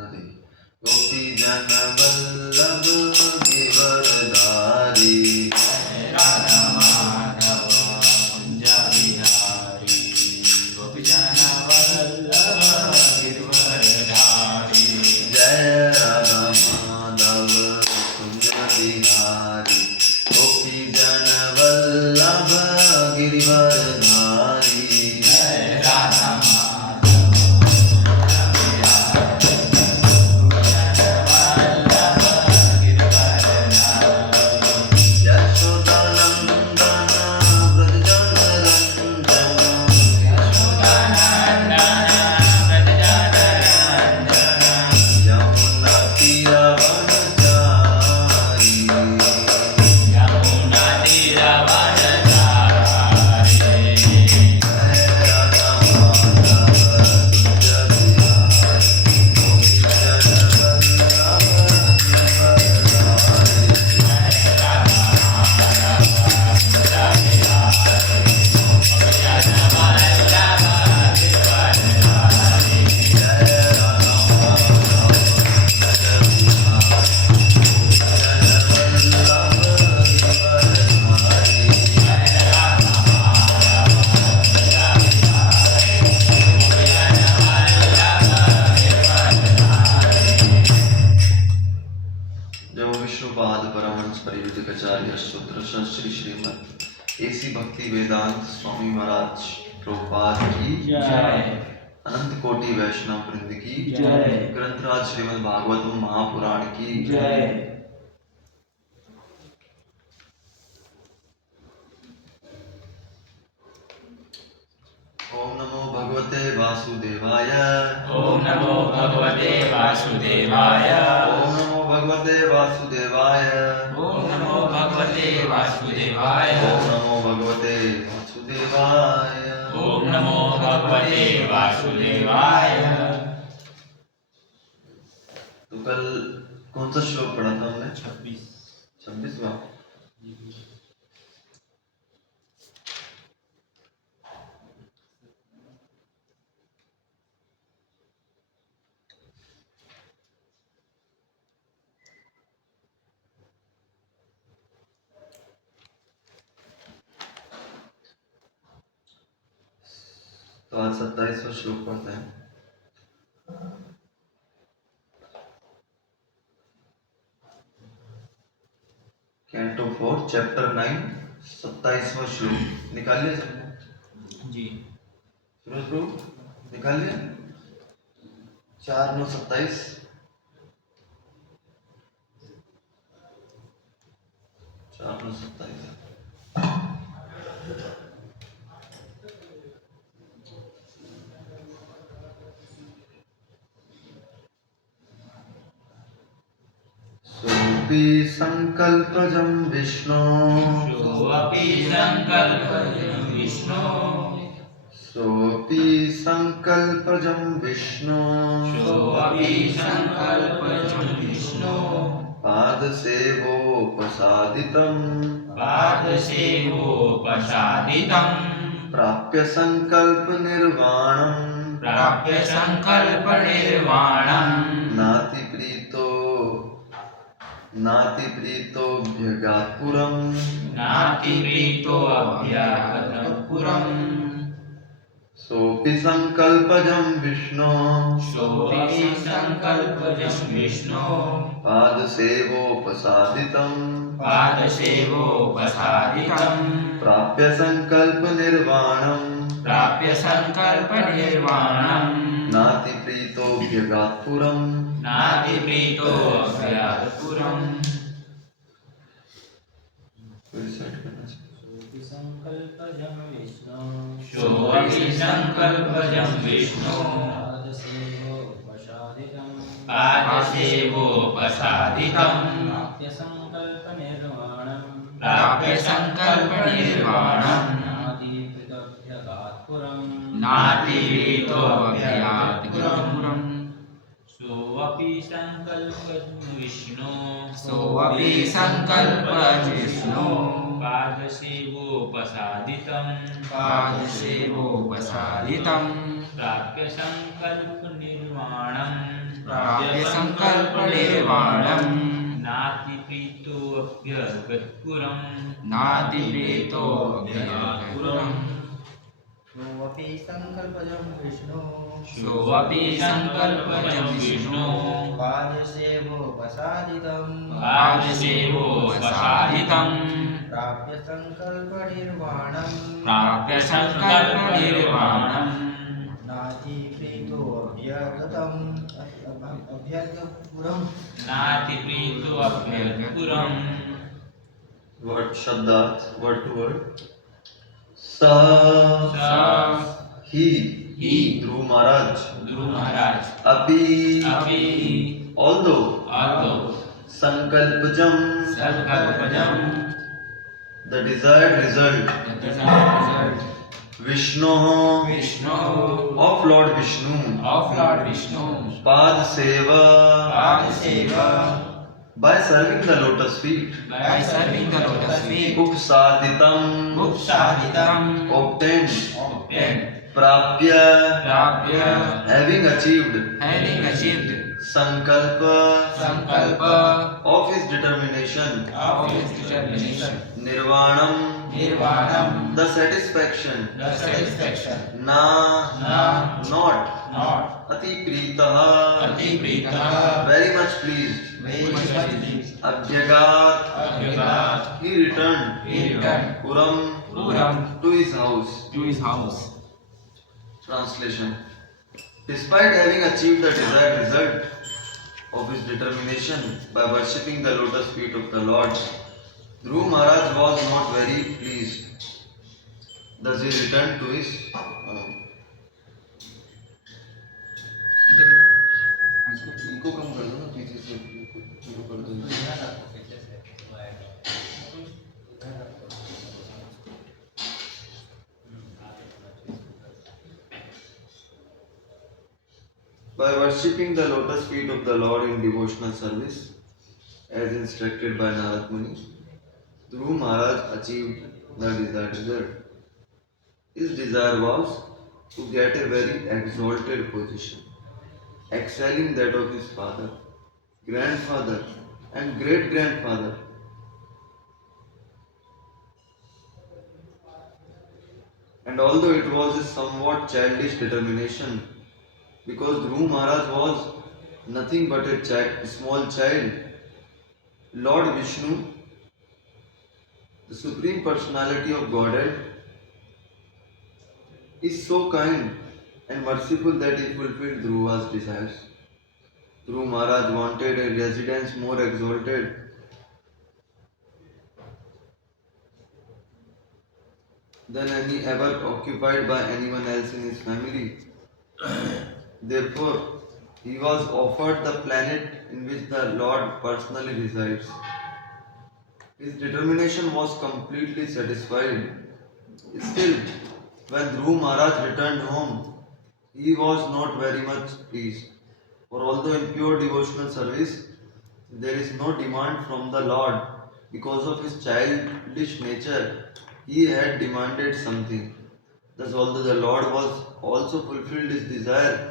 गोपी जन वल्लभ गिरधारी राधा माधव कुंज बिहारी गोपी जन वल्लभ गिरधारी जय राधा माधव कुंज बिहारी गोपी जन वल्लभ गिरधारी जय राधा श्री श्रीमद एसी भक्ति वेदांत स्वामी महाराज प्रभुपाद की जय। अनंत कोटि वैष्णव वृंद की जय। ग्रंथराज श्रीमद् भागवतम महापुराण की जय। ओम नमो भगवते वासुदेवाय। ओम नमो भगवते वासुदेवाय। ओम नमो भगवते वासुदेवाय। ओम नमो भगवते वासुदेवाय। ओम नमो भगवते वासुदेवाय। ओम नमो भगवते वासुदेवाय। तो कल कौन सा श्लोक पढ़ा था हमने? 26वां। तो आज 27वां श्लोक पढ़ते हैं। कैंटो 4 चैप्टर 9 27वां श्लोक निकाल लिया सबने? जी सूरज प्रभु निकाल लिया? 4/9/27। सोऽपि संकल्पजं विष्णो। सोऽपि संकल्पजं विष्णो। सोऽपि संकल्पजं विष्णो। सोऽपि संकल्पजं विष्णो। पादसेवोपसादितं। पादसेवोपसादितं। प्राप्य संकल्प निर्वाणम्। प्राप्य संकल्प निर्वाणम्। नाति प्रीतोऽभ्यगात्पुरम्। नाति प्रीतोऽभ्यगात्पुरम्। सोऽपि संकल्पजं विष्णो। सोऽपि संकल्पजं विष्णो। पादसेवोपसादितं। पादसेवोपसादितं। प्राप्य संकल्प निर्वाणम्। प्राप्य संकल्प निर्वाणम्। नाति प्रीतोऽभ्यगात्पुरम्। नाति प्रीतोऽभ्यगात्पुरम्। सोऽपि संकल्पजं विष्णो। सोऽपि संकल्पजं विष्णो। पादसेवोपसादितं। पादसेवोपसादितं। प्राप्य संकल्प निर्वाणम्। प्राप्य संकल्प निर्वाणम्। नाति प्रीतोऽभ्यगात्पुरम्। सोऽपि संकल्पजं विष्णो। सोऽपि संकल्पजं विष्णो। पादसेवोपसादितं। पादसेवोपसादितं। प्राप्य संकल्प निर्वाणम्। प्राप्य संकल्प निर्वाणम नाति प्रीतो अभ्यगतपुरम नाति प्रीतो अभ्यगतपुरम सोऽपि सङ्कल्पजं विष्णु सोऽपि संकल्पजं विष्णु पादसेवोपसादितं पादसेवोपसादितं प्राप्य सङ्कल्पनिर्वाणं प्राप्य संकल्प निर्वाणम नातिप्रीतोऽभ्यगतम् अभ्यगतपुरं नाति Preeto अभ्यगतपुरम Word Shabdat, word to word. Sa he Dhruv Maharaj. Dhruv Maharaj Api अभी although although Sankalpajam संकल्पजं the desired result Vishnu Vishnu of Lord Vishnu of Lord Vishnu Pad Seva पाद सेवा by serving the lotus feet by serving the lotus feet Upsaditam उपसादितं obtained obtained Prapya प्राप्य having achieved having achieved Sankalpa संकल्प of his determination of his determination Nirvanam निर्वाणम the satisfaction the satisfaction Na not not Ati Pritaha अति प्रीतः very much pleased very much pleased Abhyagat अभ्यगात he returned he returned Puram Puram to his house. to his house. Translation. Despite having achieved the desired result of his determination by worshipping the lotus feet of the Lord, Dhruv Maharaj was not very pleased. Thus he returned to his home. इनको कम कर दो ना पीछे से इनको कर दो By worshipping the lotus feet of the Lord in devotional service, as instructed by Narad Muni, Dhruv Maharaj achieved the desired result. His desire was to get a very exalted position, excelling that of his father, grandfather, and great-grandfather. And although it was a somewhat childish determination, because Dhruv Maharaj was nothing but a small child, Lord Vishnu, the Supreme Personality of Godhead, is so kind and merciful that he fulfilled Dhruva's desires. Dhruv Maharaj wanted a residence more exalted. Than any ever occupied by anyone else in his family. Therefore, he was offered the planet in which the Lord personally resides. His determination was completely satisfied. Still, when Dhruv Maharaj returned home, he was not very much pleased. For although in pure devotional service, there is no demand from the Lord, because of his childish nature, he had demanded something. Thus, although the Lord was also fulfilled his desire,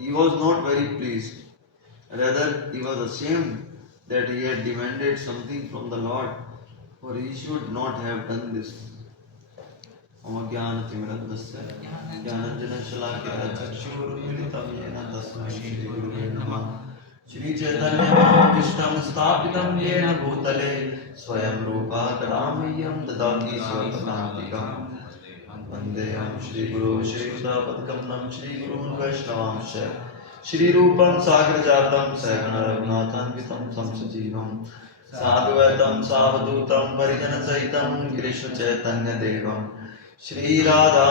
he was not very pleased. Rather, he was ashamed that he had demanded something from the Lord, for he should not have done this. मम ज्ञानतिमिरन्दस्य ज्ञानाञ्जनशलाकया चक्षुरुन्मिलितं येन तस्मै श्रीगुरुवे नमः श्रीचैतन्यमनोभीष्टं स्थापितं येन भूतले स्वयं रूपा कदा मह्यं ददाति स्वपदान्तिकम् वन्देऽहं श्रीगुरो श्रीयुतापदकमलं श्रीगुरून् वैष्णवांश्च श्रीरूपं सागरजातं सहगण रघुनाथान्वितं तं सजीवं साद्वैतं सावधूतं परिजनसहितं कृष्णचैतन्यदेवं श्रीराधा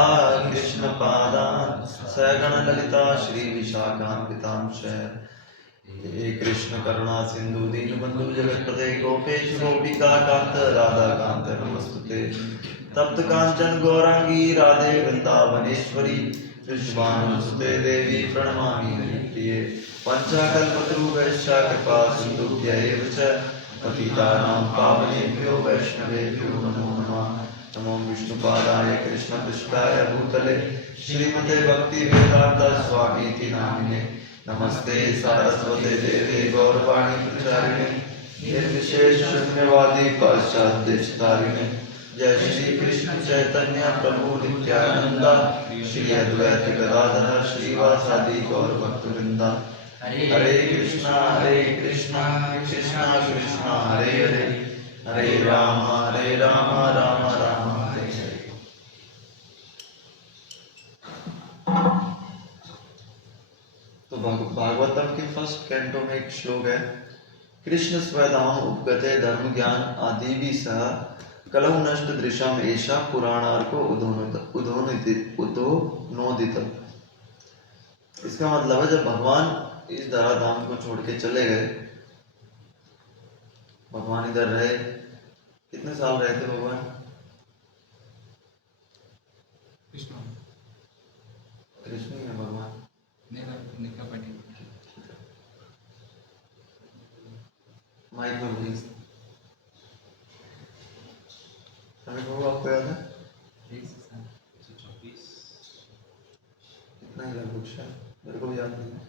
कृष्णपादान् सहगण ललिता श्रीविशाखान्वितांश्च हे कृष्ण करुणा सिंधु दीनबंधु जगत्पते गोपेश गोपिका कांत राधा कांत नमस्तुते तप्त कांचन गौरांगी राधे वृंदावनेश्वरी वृषभानुसुते देवी प्रणमामि हरिप्रिये पंचाकल्पतरुभ्यश्च कृपा सिन्धुभ्यैव च पतितानां पावनेभ्यो वैष्णवेभ्यो नमो नमः नमो विष्णुपादाय कृष्णपृष्ठाय भूतले श्रीमते भक्ति वेदांत स्वामीति नामिने नमस्ते सारस्वते देवी गौरवाणी प्रचारिणे निर्विशेष शून्यवादी पाश्चात्य देशतारिणे जय श्री कृष्ण चैतन्य प्रभु नित्यानंदा श्री अद्वैत गदाधर श्रीवासादि गौर भक्तवृंदा हरे कृष्णा कृष्णा कृष्णा हरे हरे हरे राम राम राम हरे हरे। तो भागवतम के फर्स्ट कैंटो में एक श्लोक है, कृष्ण स्वधाम उपगते धर्म ज्ञान आदि भी सह कलौ नष्ट दृशम ऐसा पुराणार्को उदोनोदित। इसका मतलब है जब भगवान इस धराधाम को छोड़ के चले गए, भगवान इधर रहे, कितने साल रहे थे भगवान? कृष्ण ही है भगवान। माइक में बोलिए। हमें को आपको याद है? 124 कितना ही लगभग शायद, मेरे को भी याद नहीं है।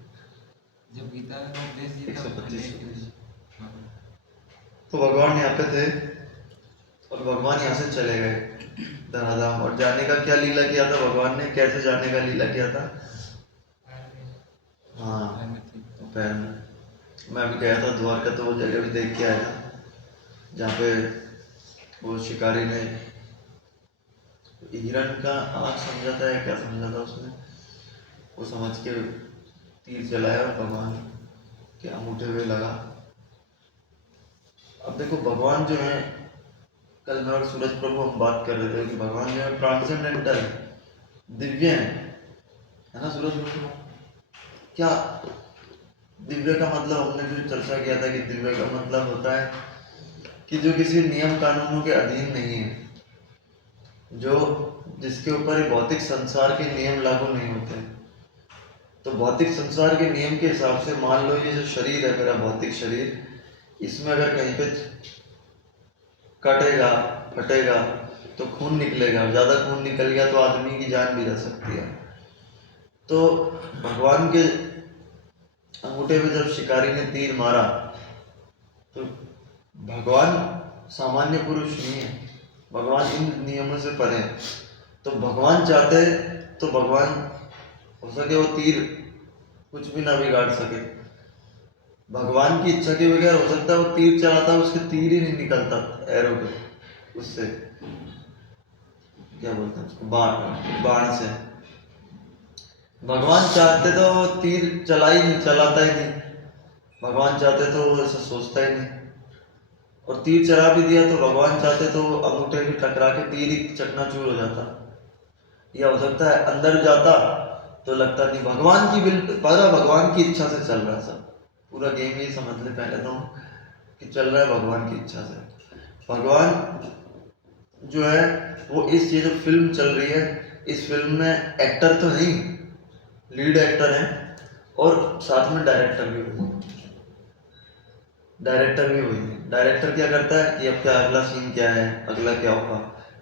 जब गीता का उपदेश दिया था 125। तो भगवान यहाँ पे थे और भगवान यहाँ से चले गए धराधाम। और जाने का क्या लीला किया था भगवान ने, कैसे जाने का लीला किया था? हाँ, तो पैर में। मैं अभी गया था द्वारका, तो वो जगह भी देख के आया था जहाँ पे वो शिकारी ने हिरण का आँख समझा था या क्या समझा था उसने, वो समझ के तीर चलाया और भगवान के अंगूठे में लगा। अब देखो भगवान जो है, कल मैं और सूरज प्रभु हम बात कर रहे थे कि भगवान जो है ट्रांसेंडेंटल है, दिव्य है ना सूरज प्रभु? क्या दिव्य का मतलब हमने जो चर्चा किया था कि दिव्य का मतलब होता है कि जो किसी नियम कानूनों के अधीन नहीं है, जो जिसके ऊपर भौतिक संसार के नियम लागू नहीं होते। तो भौतिक संसार के नियम के हिसाब से मान लो ये जो शरीर है मेरा भौतिक शरीर, इसमें अगर कहीं पे कटेगा फटेगा तो खून निकलेगा, ज्यादा खून निकल गया तो आदमी की जान भी जा सकती है। तो भगवान के अंगूठे में जब शिकारी ने तीर मारा तो भगवान सामान्य पुरुष नहीं है, भगवान इन नियमों से परे है। तो भगवान चाहते तो भगवान हो सके वो तीर कुछ भी ना बिगाड़ सके। भगवान की इच्छा के बगैर हो सकता है वो तीर चलाता, उसके तीर ही नहीं निकलता एरो के, उससे क्या बोलते हैं उसको, बाण से। भगवान चाहते तो वो तीर चला ही नहीं, चलाता ही नहीं। भगवान चाहते तो वो ऐसा सोचता ही नहीं, और तीर चला भी दिया तो भगवान चाहते तो अंगूठे में टकरा के तीर ही चकनाचूर हो जाता। या हो सकता है अंदर जाता तो लगता नहीं। भगवान की भगवान की इच्छा से चल रहा सब, पूरा गेम ही समझ ले पहले तो कि चल रहा है भगवान की इच्छा से। भगवान जो है वो इस ये जो फिल्म चल रही है, इस फिल्म में एक्टर तो नहीं, लीड एक्टर है और साथ में डायरेक्टर भी हुई है। डायरेक्टर क्या करता है कि अब क्या अगला सीन क्या है, अगला क्या होगा,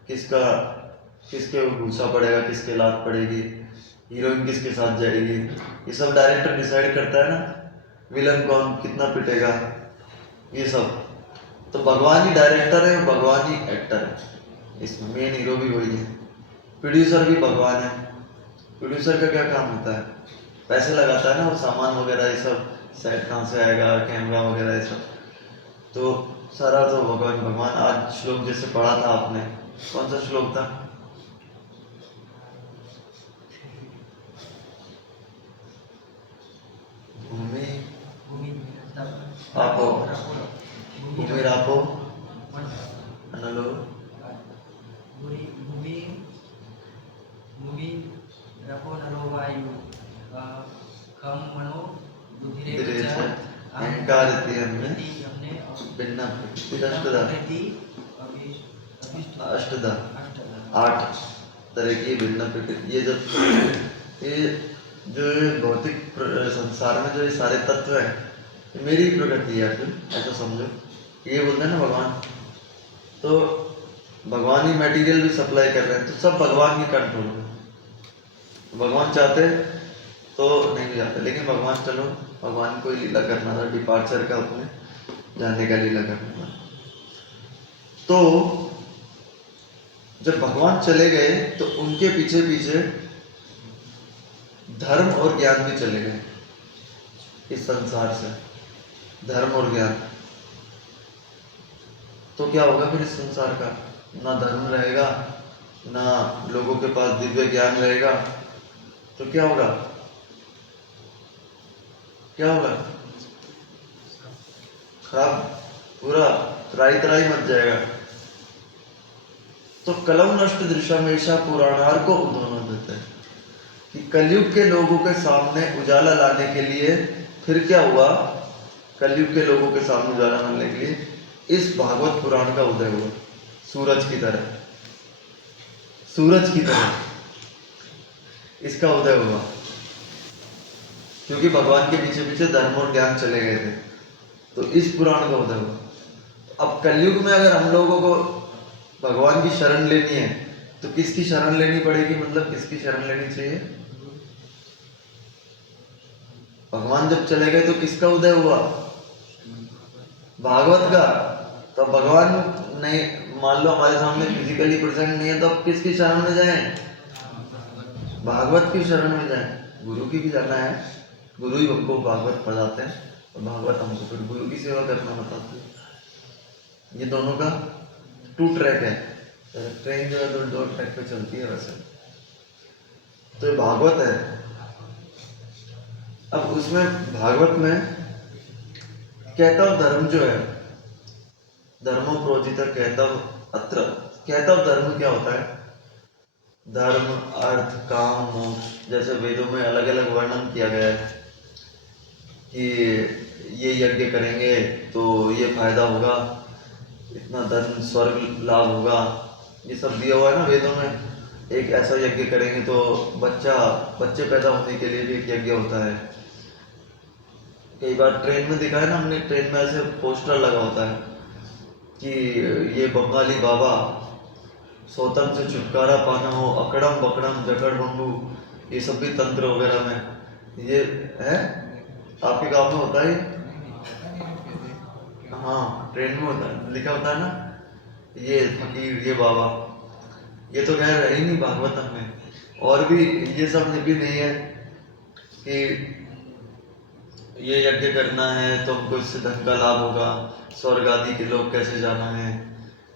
किसके घूसा पड़ेगा, किसके लात पड़ेगी, हीरोइन किसके साथ जाएगी, ये सब डायरेक्टर डिसाइड करता है ना। विलन कौन कितना पिटेगा, ये सब। तो भगवान ही डायरेक्टर है, भगवान ही एक्टर है, इसमें मेन हीरो भी वही है। प्रोड्यूसर भी भगवान है। प्रोड्यूसर का क्या काम होता है, पैसे लगाता है ना, वो सामान वगैरह ये सब, सेट कहाँ से आएगा, कैमरा वगैरह ये सब, तो सारा तो भगवान। आज श्लोक जैसे पढ़ा था आपने, कौन सा श्लोक था? भूमिरापो अनलो खम मनो अहंकार भिन्न अष्टदा 8 तरह की भिन्न प्रकृति। ये जो भौतिक संसार में जो ये सारे तत्व हैं, ये मेरी प्रकृति है, फिर ऐसा समझो। ये बोलते हैं ना भगवान, तो भगवान ही मटेरियल भी सप्लाई कर रहे हैं, तो सब भगवान के कंट्रोल में। भगवान चाहते तो नहीं जाते, लेकिन भगवान चलो, भगवान को ही लीला करना था, डिपार्चर का अपने जाने का लीला करना था। तो जब भगवान चले गए तो उनके पीछे पीछे धर्म और ज्ञान भी चले गए इस संसार से, धर्म और ज्ञान। तो क्या होगा फिर इस संसार का? ना धर्म रहेगा, ना लोगों के पास दिव्य ज्ञान रहेगा, तो क्या होगा? क्या होगा? खराब, पूरा त्राही त्राही मच जाएगा। तो कलम नष्ट दृश्यमेशा पुराणार को उदाहरण देते हैं कि कलयुग के लोगों के सामने उजाला लाने के लिए फिर क्या हुआ? कलयुग के लोगों के सामने उजाला लाने के लिए इस भागवत पुराण का उदय हुआ, सूरज की तरह, सूरज की तरह इसका उदय हुआ, क्योंकि भगवान के पीछे पीछे धर्म और ज्ञान चले गए थे, तो इस पुराण का उदय हुआ। अब कलयुग में अगर हम लोगों को भगवान की शरण लेनी है तो किसकी शरण लेनी पड़ेगी? मतलब किसकी शरण लेनी चाहिए? भगवान जब चले गए तो किसका उदय हुआ? भागवत का। तो भगवान नहीं, मान लो हमारे सामने फिजिकली प्रेजेंट नहीं है, तो अब किसकी शरण में जाएं? भागवत की शरण में जाएं। गुरु की भी जाना है, गुरु ही हमको भागवत पढ़ाते हैं और भागवत हमको फिर गुरु की सेवा करना बताते हैं। ये दोनों का टू ट्रैक है। ट्रेन जो है दो ट्रैक पे चलती है वैसे। तो ये भागवत है। अब उसमें भागवत में कहता धर्म जो है, धर्मो प्रोजित कहतव अत्र। कहतव धर्म क्या होता है? धर्म, अर्थ, काम, मोक्ष। जैसे वेदों में अलग अलग वर्णन किया गया है कि ये यज्ञ करेंगे तो ये फायदा होगा, इतना धन स्वर्ग लाभ होगा, ये सब दिया हुआ है ना वेदों में। एक ऐसा यज्ञ करेंगे तो बच्चे पैदा होने के लिए भी एक यज्ञ होता है। कई बार ट्रेन में देखा है ना हमने, ट्रेन में ऐसे पोस्टर लगा होता है कि ये बंगाली बाबा, सौतन से छुटकारा पाना हो, अकड़म बकड़म जकड़ बम्बू, ये सब भी तंत्र वगैरह में ये है। आपके गांव में होता है? हाँ, ट्रेन में होता है, लिखा होता है ना, ये फकीर, ये बाबा। ये तो खैर है ही नहीं भागवतम में। और भी ये सब भी नहीं है कि ये यज्ञ करना है तो हमको इससे धन का लाभ होगा, स्वर्ग आदि के लोग कैसे जाना है,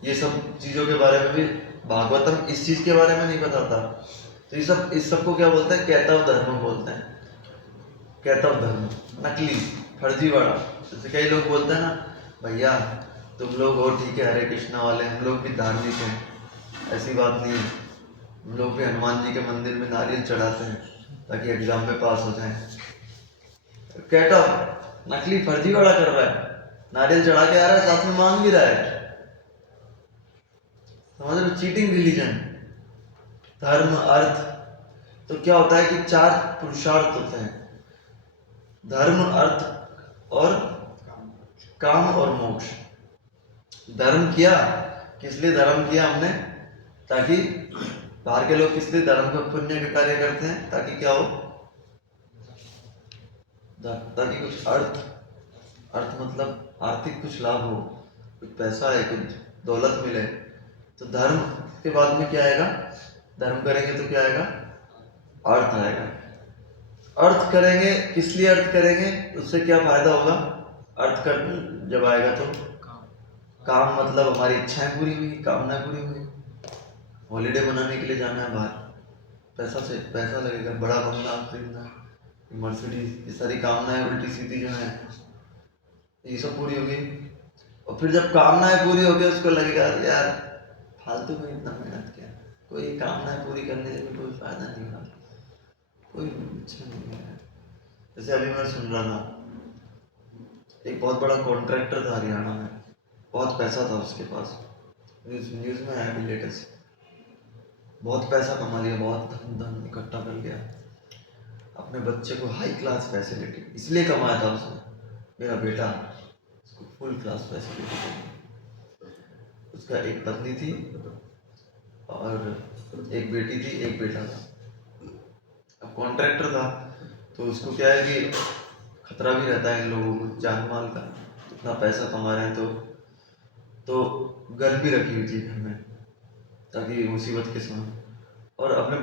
ये सब चीज़ों के बारे में भी भागवतम इस चीज़ के बारे में नहीं बताता। तो ये सब, इस सब को क्या बोलते हैं? कैतव धर्म बोलते हैं। कैतव धर्म, नकली, फर्जीवाड़ा। जैसे कई लोग बोलते हैं ना, भैया तुम लोग हो ठीक है हरे कृष्णा वाले, हम लोग भी धार्मिक हैं, ऐसी बात नहीं है, हम लोग भी हनुमान जी के मंदिर में नारियल चढ़ाते हैं ताकि एग्जाम में पास हो जाए। कैटअप, नकली, फर्जीवाड़ा कर रहा है, नारियल चढ़ा के आ रहा है, साथ में मांग भी रहा है। समझ रहे? Cheating religion. धर्म, अर्थ, तो क्या होता है कि 4 पुरुषार्थ होते हैं, धर्म, अर्थ और काम और मोक्ष। धर्म किया, किस लिए धर्म किया हमने? ताकि बाहर के लोग किस लिए धर्म का पुण्य के कार्य करते हैं? ताकि क्या हो? ताकि कुछ अर्थ मतलब आर्थिक कुछ लाभ हो, कुछ पैसा है, कुछ दौलत मिले। तो धर्म के बाद में क्या आएगा? धर्म करेंगे तो क्या आएगा? अर्थ आएगा। अर्थ करेंगे, किस लिए अर्थ करेंगे? उससे क्या फायदा होगा? अर्थ कर जब आएगा तो काम, मतलब हमारी इच्छाएं पूरी हुई, कामना पूरी हुई। हॉलीडे मनाने के लिए जाना है बाहर, पैसा लगेगा, बड़ा बंगला खरीदना, मर्सिडीज, ये सारी कामनाएं उल्टी सीधी जो है ये सब पूरी हो गई। और फिर जब कामनाएं पूरी हो गई उसको लगेगा यार फालतू में इतना मेहनत किया, कोई कामनाएं पूरी करने से भी कोई फायदा नहीं हुआ, कोई अच्छा नहीं है। जैसे अभी मैं सुन रहा था, एक बहुत बड़ा कॉन्ट्रैक्टर था हरियाणा में, बहुत पैसा था उसके पास, न्यूज़ में आया अभी लेटेस्ट, बहुत पैसा कमा लिया, बहुत धन इकट्ठा कर लिया, अपने बच्चे को हाई क्लास फैसिलिटी इसलिए कमाया था उसने, मेरा बेटा उसको फुल क्लास फैसिलिटी देगी। उसका एक पत्नी थी और एक बेटी थी, एक बेटा था। अब कॉन्ट्रैक्टर था तो उसको क्या है कि खतरा भी रहता है इन लोगों को जान माल का, इतना पैसा कमा रहे हैं तो गन भी रखी हुई थी घर में ताकि मुसीबत के समय, और अपने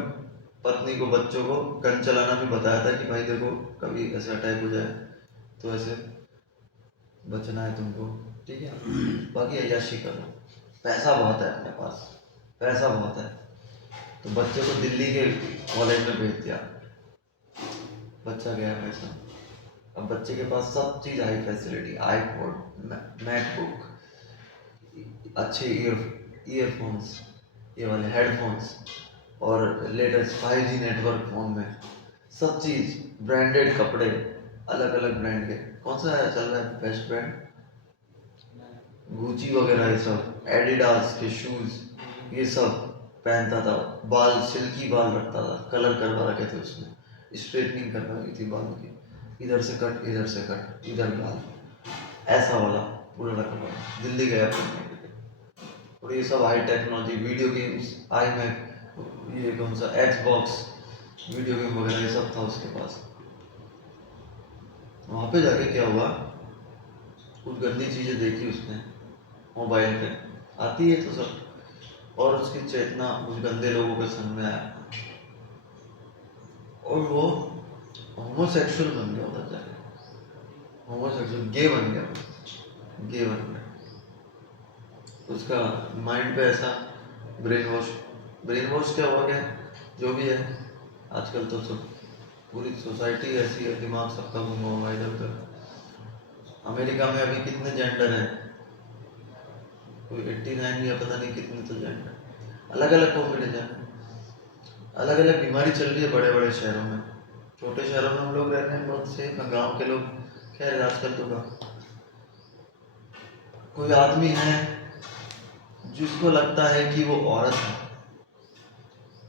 पत्नी को बच्चों को गन चलाना भी बताया था कि भाई देखो कभी ऐसा अटैक हो जाए तो ऐसे बचना है तुमको, ठीक है। बाकी अय्याशी करो, पैसा बहुत है अपने पास, पैसा बहुत है। तो बच्चे को दिल्ली के कॉलेज में भेज दिया, बच्चा गया वैसा। अब बच्चे के पास सब चीज़ हाई फैसिलिटी, आईपॉड, मैकबुक, अच्छे ईयरफोन्स, ये वाले हेडफोन्स, और लेटेस्ट 5G नेटवर्क फ़ोन में, सब चीज़, ब्रांडेड कपड़े, अलग अलग ब्रांड के। कौन सा चल रहा है बेस्ट ब्रांड? गुची वगैरह, ये सब एडिडास के शूज़, ये सब पहनता था। बाल सिल्की बाल रखता था, कलर करवा रखे थे उसने, स्ट्रेटनिंग करवाई थी बालों की, इधर से कट, इधर से कट, इधर बाल, ऐसा वाला पूरा रखा। दिल्ली गया पढ़ने के लिए, और ये सब हाई टेक्नोलॉजी, वीडियो गेम्स, आई मैक, ये कौन सा एक्सबॉक्स, वीडियो गेम वगैरह ये सब था उसके पास। वहाँ पे जाके क्या हुआ, कुछ गंदी चीज़ें देखी उसने मोबाइल पे, आती है तो सब, और उसकी चेतना कुछ गंदे लोगों के सामने आया और वो होमोसेक्सुअल बन गया उधर जाके, होमोसेक्सुअल, गे बन गया, गे बन गया। उसका माइंड पे ऐसा ब्रेन वॉश क्या हुआ, क्या जो भी है, आजकल तो सब पूरी सोसाइटी ऐसी है, दिमाग सबका घूमा हुआ है इधर उधर। अमेरिका में अभी कितने जेंडर हैं, कोई 89 या पता नहीं कितने तो जेंडर, अलग अलग कॉम्बिनेशन है, अलग अलग बीमारी चल रही है बड़े बड़े शहरों में। छोटे शहरों में हम लोग रहते हैं बहुत से, गाँव के लोग, खैर आजकल तो कोई आदमी है जिसको लगता है कि वो औरत है,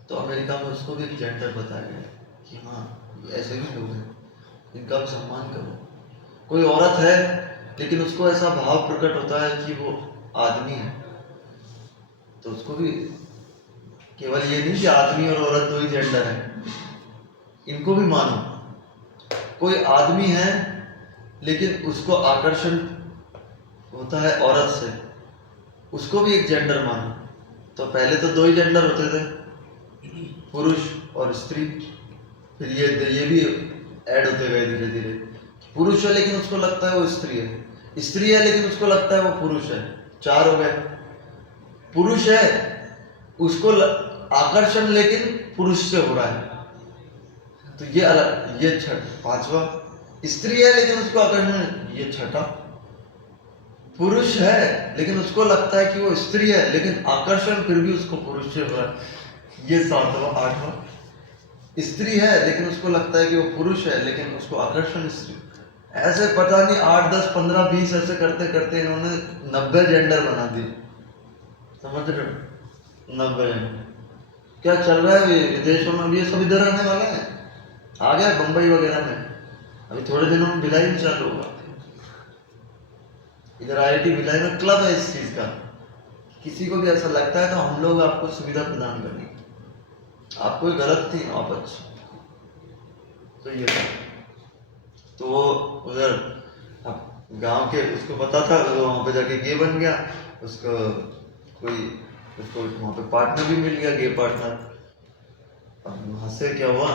तो अमेरिका में उसको भी जेंडर बताया गया है कि हाँ ऐसे भी लोग हैं, इनका भी सम्मान करो। कोई औरत है लेकिन उसको ऐसा भाव प्रकट होता है कि वो आदमी है, तो उसको भी, केवल ये नहीं कि आदमी और औरत दो ही जेंडर है, इनको भी मानो। कोई आदमी है लेकिन उसको आकर्षण होता है औरत से, उसको भी एक जेंडर मानो। तो पहले तो दो ही जेंडर होते थे, पुरुष और स्त्री, फिर ये भी ऐड होते गए धीरे धीरे। पुरुष है लेकिन उसको लगता है वो स्त्री है, स्त्री है लेकिन उसको लगता है वो पुरुष है, चार हो गए। पुरुष है, उसको आकर्षण लेकिन पुरुष से हो रहा है, तो ये अलग, ये पांचवा। स्त्री है लेकिन उसको आकर्षण, ये छठा। पुरुष है लेकिन उसको लगता है कि वो स्त्री है लेकिन आकर्षण फिर भी उसको पुरुष से हो रहा है, ये सातवां। आठवां, स्त्री है लेकिन उसको लगता है कि वो पुरुष है लेकिन उसको आकर्षण स्त्री। ऐसे पता नहीं 8, 10, 15, 20 ऐसे करते करते इन्होंने 90 जेंडर बना दिए, समझ रहे हो? 90 जेंडर क्या चल रहा है विदेशों में, ये सब इधर आने वाला है, आ गया बम्बई वगैरह में, अभी थोड़े दिनों में भिलाई में चालू होगा। इधर IIT भिलाई में क्लब है इस चीज का, किसी को भी ऐसा लगता है तो हम लोग आपको सुविधा प्रदान करेंगे, आप कोई गलत थी आप अच्छी, तो ये था। तो वो उधर गांव के, उसको पता था, वो वहाँ पे जाके गे बन गया, उसको वहाँ पे पार्टनर भी मिल गया, गे पार्टनर। अब वहाँ से क्या हुआ,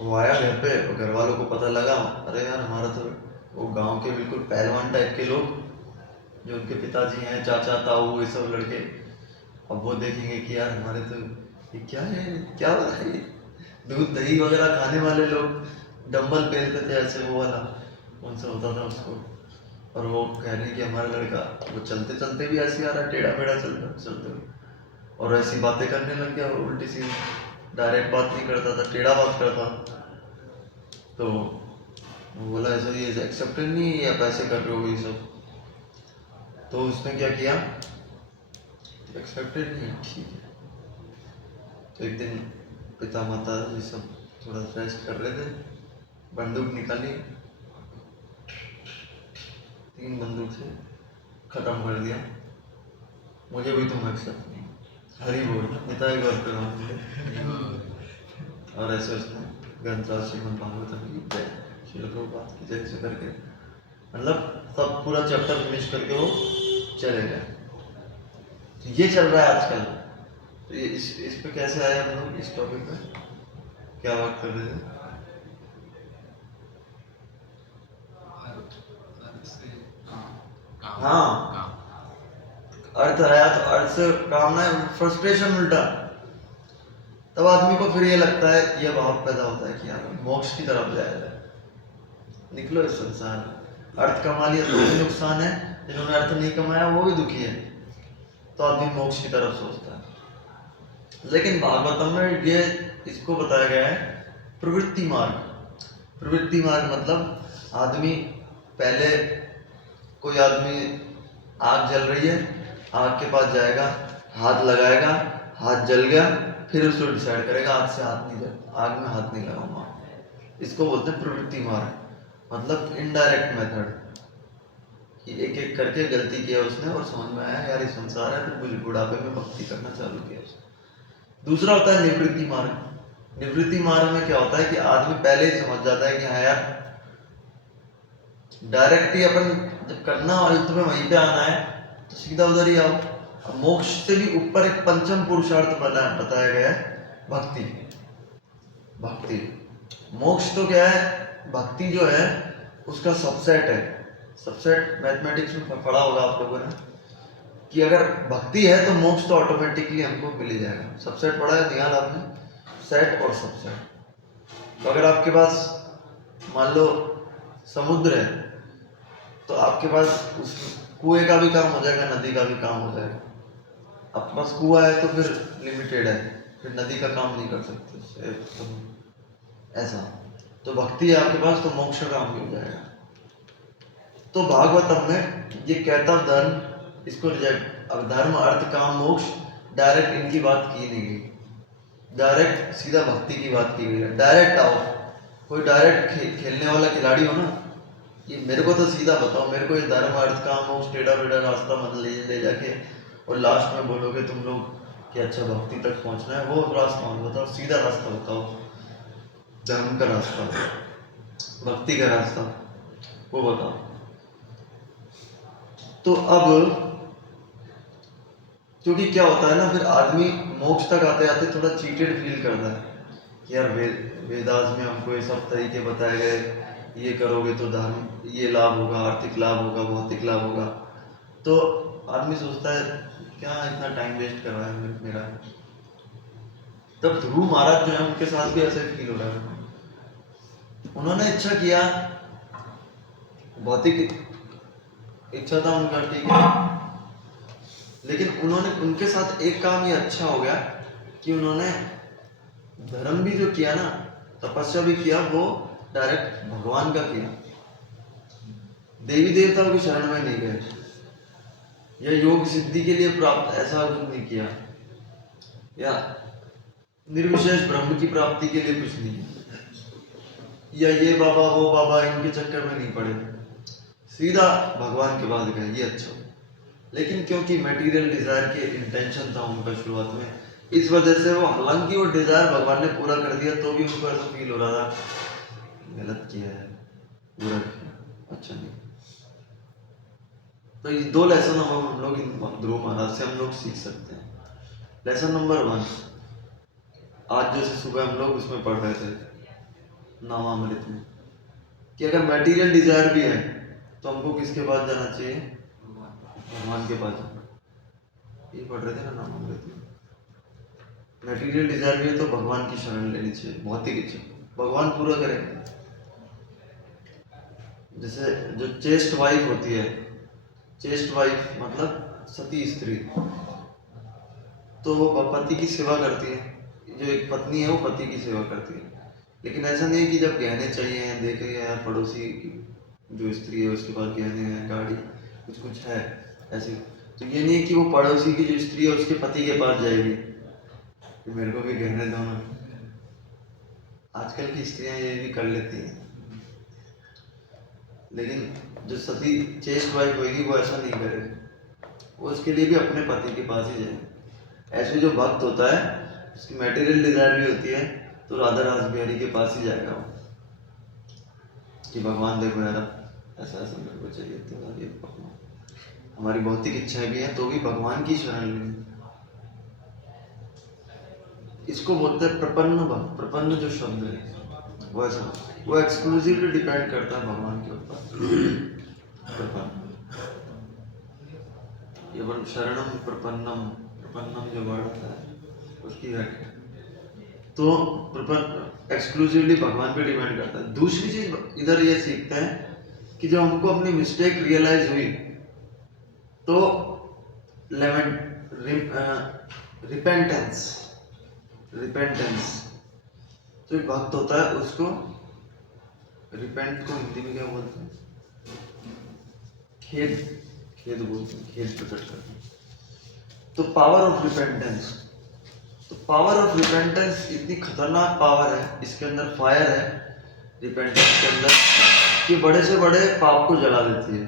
वो आया घर पे और घर वालों को पता लगा, अरे यार हमारा तो, वो गांव के बिल्कुल पहलवान टाइप के लोग जो उनके पिताजी हैं, चाचा ताऊ, ये सब लड़के, अब वो देखेंगे कि यार हमारे तो ये क्या है, क्या हो रहा है, दूध दही वगैरह खाने वाले लोग डंबल पहनते थे ऐसे, वो वाला कौन सा होता था उसको, और वो कह रहे कि हमारा लड़का वो चलते चलते भी ऐसे आ रहा है, टेढ़ा मेढ़ा चलते हुए, और ऐसी बातें करने लग गया, और उल्टी सी डायरेक्ट बात नहीं करता था, टेढ़ा बात करता। तो वो बोला ऐसा ये एक्सेप्टेड नहीं है, या पैसे कर रहे हो ये सब, तो उसने क्या किया, एक्सेप्टेड नहीं, ठीक है। तो एक दिन पिता माता ये सब थोड़ा रेस्ट कर रहे थे, बंदूक निकाली, 3 बंदूक से खत्म कर दिया, मुझे भी तुम एक्सेप्ट नहीं, हरी बोल पिता एक बार पे, और ऐसे उसने ग्रंथराज श्रीमद् भागवतम की जय, श्रील प्रभुपाद की जय, से करके मतलब सब पूरा चैप्टर फिनिश करके वो चले गए। तो ये चल रहा है आजकल। तो ये इस पे कैसे आए हम लोग, इस टॉपिक पे क्या बात कर रहे थे? हाँ, अर्थ आया तो अर्थ से कामना, फ्रस्ट्रेशन उल्टा। तब आदमी को फिर ये लगता है, ये भाव पैदा होता है कि यार मोक्ष की तरफ जाया जाए, निकलो इस संसार में। अर्थ कमा लिया तो भी नुकसान है, जिन्होंने अर्थ नहीं कमाया वो भी दुखी है। तो आदमी मोक्ष की तरफ सोचता है। लेकिन भागवतम में ये इसको बताया गया है प्रवृत्ति मार्ग। प्रवृत्ति मार्ग मतलब आदमी पहले, कोई आदमी आग जल रही है, आग के पास जाएगा, हाथ लगाएगा, हाथ जल गया, फिर उसको डिसाइड करेगा आज से हाथ नहीं जल, आग में हाथ नहीं लगाऊंगा। इसको बोलते हैं प्रवृत्ति मार्ग, मतलब इनडायरेक्ट मेथड, कि एक एक करके गलती किया उसने और समझ में आया यार ये संसार है, फिर बुढ़ापे में भक्ति करना चालू किया उसने। दूसरा होता है निवृत्ति मार्ग। निवृत्ति मार्ग में क्या होता है कि आदमी पहले ही समझ जाता है कि हाँ यार डायरेक्ट ही अपन जब करना और तुम्हें वहीं पे आना है तो सीधा उधर ही आओ। अब मोक्ष से भी ऊपर एक पंचम पुरुषार्थ बताया गया है, भक्ति। भक्ति मोक्ष तो क्या है, भक्ति जो है उसका सबसेट है। सबसेट मैथमेटिक्स में पढ़ा होगा आप लोगों ने कि अगर भक्ति है तो मोक्ष तो ऑटोमेटिकली हमको मिल ही जाएगा। सबसेट पढ़ा है ध्यान आपने, सेट और सबसेट। तो अगर आपके पास मान लो समुद्र है तो आपके पास उस कुएं का भी काम हो जाएगा, नदी का भी काम हो जाएगा। आपके पास कुआं है तो फिर लिमिटेड है, फिर नदी का काम नहीं कर सकते तो ऐसा। तो भक्ति है आपके पास तो मोक्ष का काम भी हो जाएगा। तो भागवतम में ये कहता धर्म, इसको रिजेक्ट, अब धर्म अर्थ काम मोक्ष डायरेक्ट इनकी बात की नहीं गई, डायरेक्ट सीधा भक्ति की बात की गई है। डायरेक्ट आओ, कोई डायरेक्ट खेलने वाला खिलाड़ी हो ना, ये मेरे को तो सीधा बताओ, मेरे को ये धर्म अर्थ काम मोक्ष टेढ़ा बेढ़ा रास्ता मत ले जाके और लास्ट में बोलोगे तुम लोग कि अच्छा भक्ति तक पहुंचना है, वो रास्ता मत बताओ, सीधा रास्ता बताओ, धर्म का रास्ता, भक्ति का रास्ता वो बताओ। तो अब क्योंकि क्या होता है ना, फिर आदमी मोक्ष तक आते आते थोड़ा चीटेड फील करता है कि यार वेदास में हमको ये सब तरीके बताए गए, ये करोगे तो धर्म ये लाभ होगा, आर्थिक लाभ होगा, भौतिक लाभ होगा। तो आदमी सोचता है क्या इतना टाइम वेस्ट कर रहा है मेरा। तब ध्रुव महाराज जो है उनके साथ भी ऐसे फील हो रहा है। उन्होंने इच्छा किया, भौतिक इच्छा था उनका, ठीक है, लेकिन उन्होंने उनके साथ एक काम ये अच्छा हो गया कि उन्होंने धर्म भी जो किया ना, तपस्या भी किया, वो डायरेक्ट भगवान का किया। देवी देवताओं की शरण में नहीं गए या योग सिद्धि के लिए प्राप्त ऐसा कुछ नहीं किया या निर्विशेष ब्रह्म की प्राप्ति के लिए कुछ नहीं किया या ये बाबा वो बाबा इनके चक्कर में नहीं पड़े, सीधा भगवान के पास गए, ये अच्छा। लेकिन क्योंकि मटेरियल डिजायर के इंटेंशन था उनका शुरुआत में, इस वजह से वो, हालांकि वो डिजायर भगवान ने पूरा कर दिया तो भी उनको ऐसा फील हो रहा था गलत किया है, बुरा किया, अच्छा नहीं। तो ये दो लेसन हम लोग ध्रुव महाराज से हम लोग सीख सकते हैं। लेसन नंबर 1, आज जैसे सुबह हम लोग उसमें पढ़ रहे थे नामामृत में, कि अगर मटेरियल डिजायर भी है तो हमको किसके पास जाना चाहिए, भगवान के पास जाना। ये पढ़ रहे थे ना नामामृत में, मटेरियल डिजायर भी है तो भगवान की शरण लेनी चाहिए, भौतिक इच्छा भगवान पूरा करेंगे। जैसे जो चेस्ट वाइफ होती है, चेस्ट वाइफ मतलब सती स्त्री, तो वो पति की सेवा करती है। जो एक पत्नी है वो पति की सेवा करती है, लेकिन ऐसा नहीं है कि जब गहने चाहिए, देखे यार पड़ोसी जो स्त्री है उसके पास गहने हैं, गाड़ी कुछ कुछ है ऐसे, तो ये नहीं है कि वो पड़ोसी की जो स्त्री है उसके पति के पास जाएगी कि मेरे को भी गहने दो ना। आजकल की स्त्रियां ये भी कर लेती हैं, लेकिन जो सती चेस्ट वाइफ होगी वो ऐसा नहीं करेगी, वो उसके लिए भी अपने पति के पास ही जाएगी। ऐसे जो भक्त होता है उसकी मटेरियल डिजायर भी होती है तो राधा रास बिहारी के पास ही जाएगा वो कि भगवान देखो यार ऐसा ऐसा मेरे को चाहिए, तो यार ये भगवान हमारी भौतिक इच्छाएं भी हैं तो भी भगवान की शरण लेनी। इसको बोलते हैं प्रपन्न भक्त। प्रपन्न जो शब्द है वो ऐसा, वो एक्सक्लूसिवली डिपेंड करता है भगवान के ऊपर। प्रपन्न ये वर्ड शरणम प्रपन्नम, प्रपन्नम जो वर्ड होता है उसकी व्याख्या, तो प्रपन्न एक्सक्लूसिवली भगवान पे डिपेंड करता है। दूसरी चीज इधर ये सीखते हैं कि जब हमको अपनी मिस्टेक रियलाइज हुई तो रिपेंटेंस, रिपेंटेंस तो एक भक्त होता है उसको रिपेंट को हिंदी में क्या बोलते हैं? खेद, खेद बोलते हैं, खेद प्रकट करते हैं। तो पावर ऑफ रिपेंटेंस, तो पावर ऑफ रिपेंटेंस इतनी खतरनाक पावर है, इसके अंदर फायर है रिपेंटेंस के अंदर, कि बड़े से बड़े पाप को जला देती है,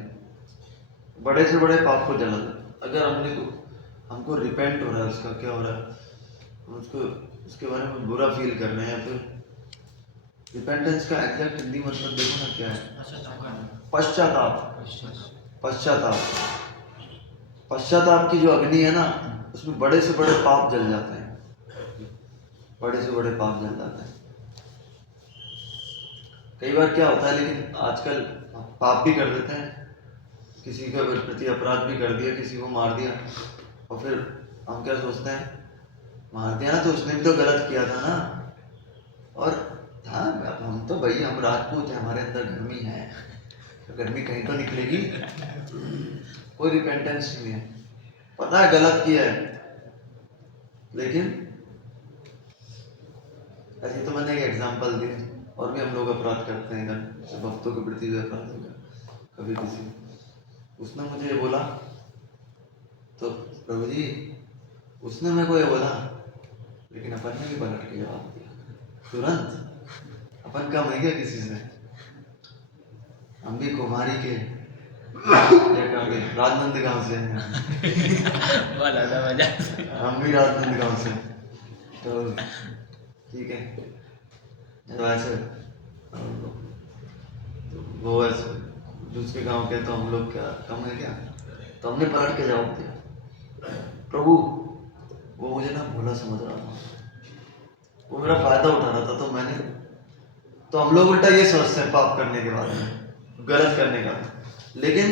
बड़े से बड़े पाप को जला देती है। अगर हमको रिपेंट हो रहा है, उसका क्या हो रहा है, हम उसको उसके बारे में बुरा फील कर रहे हैं, या फिर रिपेंटेंस का एग्जैक्ट हिंदी मतलब देखो ना क्या है? पश्चाताप। पश्चाताप, पश्चाताप की जो अग्नि है ना, उसमें बड़े से बड़े पाप जल जाते हैं, बड़े से बड़े पाप जल जाते हैं। कई बार क्या होता है, लेकिन आजकल पाप भी कर देते हैं, किसी के प्रति अपराध भी कर दिया, किसी को मार दिया, और फिर हम क्या सोचते हैं, मार दिया ना तो उसने भी तो गलत किया था ना, और हाँ हम तो भाई हम राजपूत हैं, हमारे अंदर गर्मी है, तो गर्मी कहीं तो निकलेगी। कोई रिपेंटेंस नहीं है, पता है गलत किया है, लेकिन ऐसे तो मैंने एक एग्जांपल दी, और भी हम लोग अपराध करते हैं इधर, भक्तों के प्रति भी अपराध होगा कभी किसी, उसने मुझे ये बोला, तो प्रभु जी उसने मेरे को ये बोला, लेकिन अपन ने भी पलट के जवाब दिया तुरंत। अपन कम है क्या किसी से? हम भी कुमारी के राजनंद गांव से हैं, हम भी राजनंद गांव से, तो ठीक है, तो ऐसे तो वो ऐसे दूसरे गांव के, तो हम लोग क्या कम है क्या? तो हमने पलट के जवाब दिया, प्रभु वो मुझे ना भोला समझ रहा था, वो मेरा फायदा उठा रहा था, तो मैंने, तो हम लोग उल्टा ये सोचते हैं पाप करने के बाद में, गलत करने का, लेकिन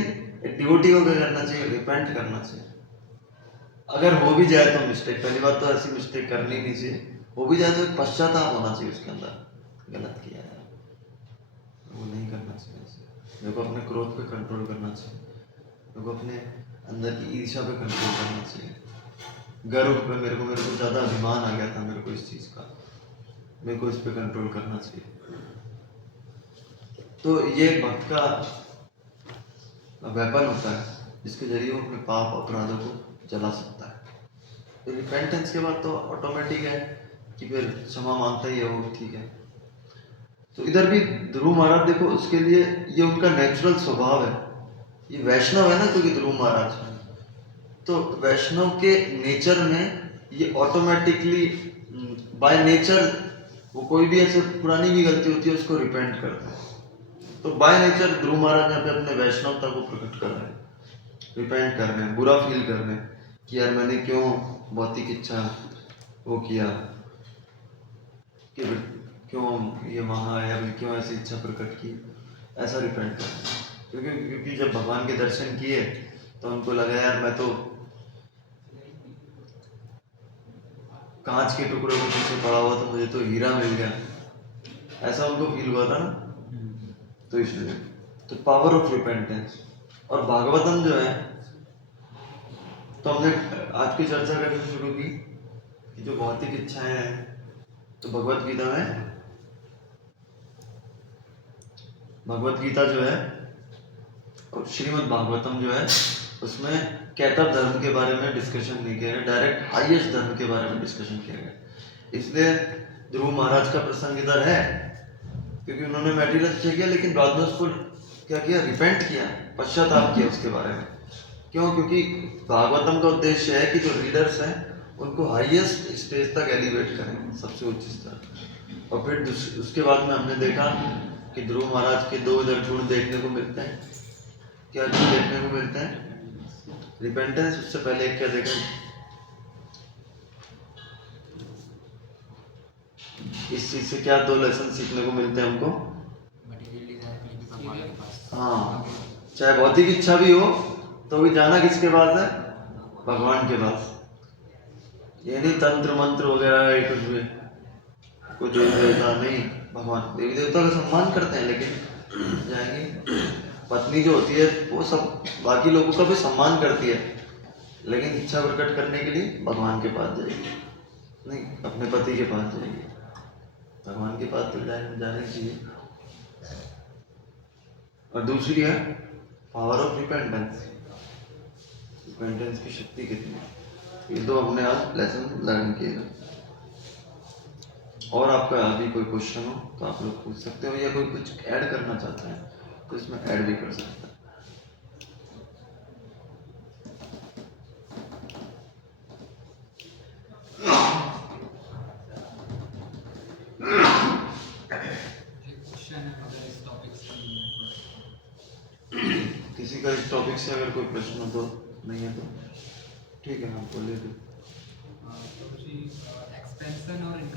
एक डिवोटी को क्या करना चाहिए? रिपेंट करना चाहिए। अगर हो भी जाए तो मिस्टेक, पहली बात तो ऐसी मिस्टेक करनी नहीं चाहिए, हो भी जाए तो एक पश्चाताप होना चाहिए उसके अंदर, गलत किया है वो नहीं करना चाहिए। मेरे को अपने क्रोध पे कंट्रोल करना चाहिए, मेरे को अपने अंदर की ईर्ष्या पे कंट्रोल करना चाहिए, गर्व पे, मेरे को ज़्यादा अभिमान आ गया था मेरे को इस चीज़ का, मेरे को इस पे कंट्रोल करना चाहिए। तो ये एक भक्त का वेपन होता है, जिसके जरिए वो अपने पाप अपराधों को जला सकता है। तो रिपेंटेंस के बाद तो ऑटोमेटिक है कि फिर क्षमा मांगता ही है वो, ठीक है। तो इधर भी ध्रुव महाराज देखो, उसके लिए ये उनका नेचुरल स्वभाव है, ये वैष्णव है ना, क्योंकि ध्रुव महाराज, तो वैष्णव के नेचर में ये ऑटोमेटिकली बाय नेचर, वो कोई भी ऐसे पुरानी भी गलती होती है उसको रिपेंट करते हैं। तो बाय नेचर ध्रुव महाराज यहाँ पे अपने वैष्णवता को प्रकट कर रहे हैं, रिपेंट कर रहे हैं, बुरा फील कर रहे हैं कि यार मैंने क्यों भौतिक इच्छा वो किया, कि क्यों ये मांगा, या क्यों ऐसी इच्छा प्रकट की, ऐसा रिपेंट कर रहे हैं। क्योंकि जब भगवान के दर्शन किए तो उनको लगा यार मैं तो कांच के टुकड़ों के पीछे पड़ा हुआ, तो मुझे तो हीरा मिल गया, ऐसा उनको फील हुआ था ना। तो इसलिए तो पावर ऑफ रिपेंटेंस। और भागवतम जो है, तो हमने आज की चर्चा कैसे शुरू की कि जो भौतिक इच्छाएं हैं, तो भगवत गीता जो है और श्रीमद् भागवतम जो है, उसमें कैटब धर्म के बारे में डिस्कशन नहीं किया गया, डायरेक्ट हाईएस्ट धर्म के बारे में डिस्कशन किया गया। इसलिए ध्रुव महाराज का प्रसंग इधर है, क्योंकि उन्होंने मैटेरियल अच्छा किया, लेकिन बाद में उसको क्या किया? रिपेंट किया, पश्चाताप किया उसके बारे में। क्यों? क्योंकि भागवतम का उद्देश्य है कि जो रीडर्स हैं उनको हाईएस्ट स्टेज तक एलिवेट करें, सबसे उच्च स्तर। और फिर उसके बाद में हमने देखा कि ध्रुव महाराज के दो इधर गुण देखने को मिलते हैं। क्या गुण देखने को मिलते हैं? रिपेंटेंस। उससे पहले एक क्या देखा? इस चीज से क्या दो लेसन सीखने को मिलते हैं हमको? मटेरियल डिजायर के लिए भगवान के पास। हाँ, चाहे भौतिक इच्छा भी हो तो भी जाना किसके पास है? भगवान के पास। ये नहीं तंत्र मंत्र वगैरह ये कुछ भी, कोई देवी देवता नहीं, भगवान। देवी देवता का सम्मान करते हैं लेकिन जाएंगे। पत्नी जो होती है वो सब बाकी लोगों का भी सम्मान करती है, लेकिन इच्छा प्रकट करने के लिए भगवान के पास जाएगी, नहीं अपने पति के पास जाएगी। भगवान के पास तो जाने चाहिए। और दूसरी है पावर ऑफ रिपेंटेंस। रिपेंटेंस की शक्ति कितनी है, ये दो हमने आज लेसन लर्न किए। और आपका अभी कोई क्वेश्चन हो तो आप लोग पूछ सकते हो, या कोई कुछ ऐड करना चाहते हैं तो इसमें ऐड भी कर सकते हैं। क्वेश्चन है अगर इस टॉपिक से किसी का इस टॉपिक से अगर कोई प्रश्न हो तो, नहीं है तो ठीक है, हम बोले तो एक्सपेंशन और